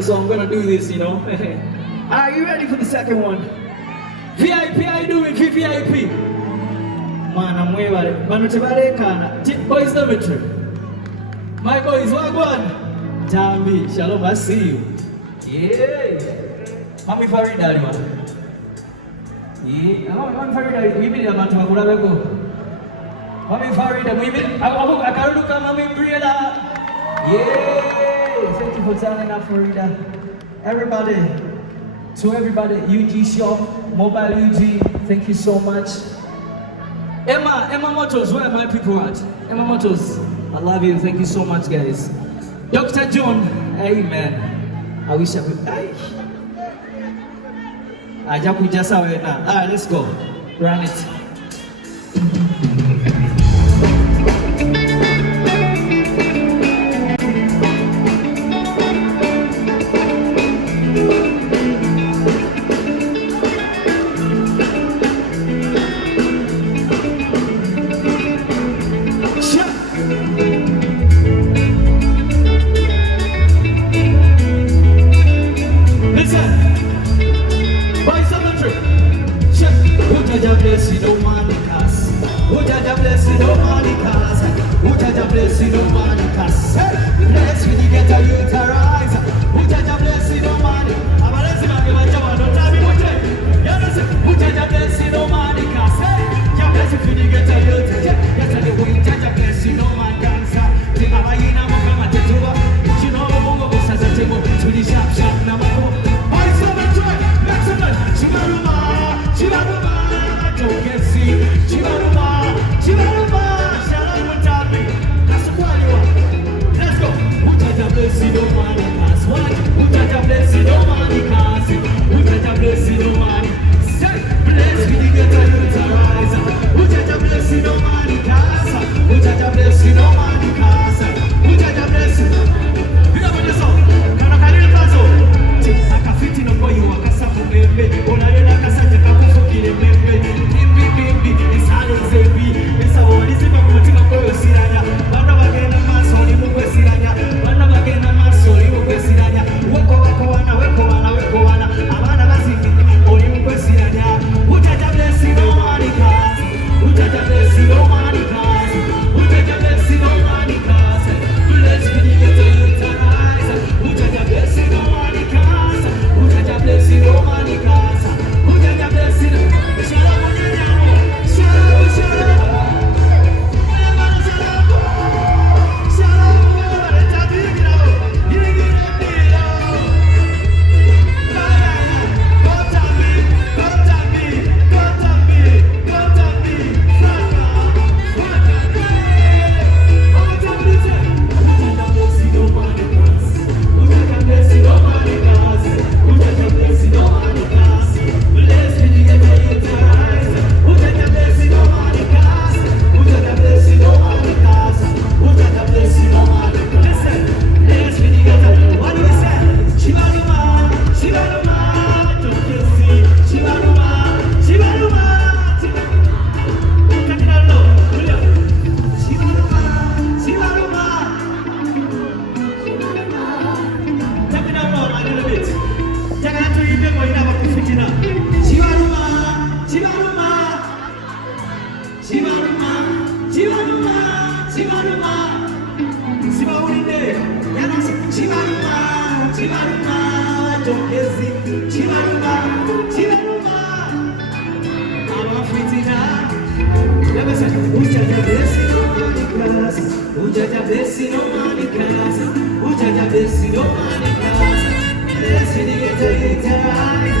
So I'm gonna do this, you know. Are you ready for the second one? VIP, how you doing? VIP. Man, I'm way about it. Manutebare Kana. Boys Dormitory. My boys, Wagwan. Jambi, Shalom, I see you. Yeah. Mami Farida, man. Yeah. Mami Farida, we mean about to go. Mami Farida, we mean. I can't look at Mami Briella. Yeah. Thank you for turning up, Farida. Everybody, to everybody, UG Shop, Mobile UG, thank you so much. Emma Motors, where are my people at? Emma Motors, I love you, thank you so much, guys. Dr. John, amen. I wish I could. Alright, let's go. Run it. Ujaja bless you, no man in casa. Ujaja bless you. You know what you saw? Kana kanini pazo. Akafiti no boy wakasafu bembe. Unayona kasaje kakufukire bembe. Bimbi bimbi isalo zebi. Esa walizipa kumutima kwa siranya. Bana bagenda maso ni mukwe siranya. Bana bagenda maso ni mukwe siranya. Weko wana weko wana weko wana. Abana baziki oli mukwe siranya. Ujaja bless you, no man in casa. Ujaja bless you, no man in casa. Ujaja bless you, no man in casa. Bless me to get to utilize. Ujaja bless you, no man in casa. Ujaja bless you, no man in casa. Ujaja bless you. Shalom, shalom, shalom. Ujaja bless you, no man in casa. Ujaja bless you, no man in casa. Ujaja bless you, no man in casa. Bless me to get to utilize.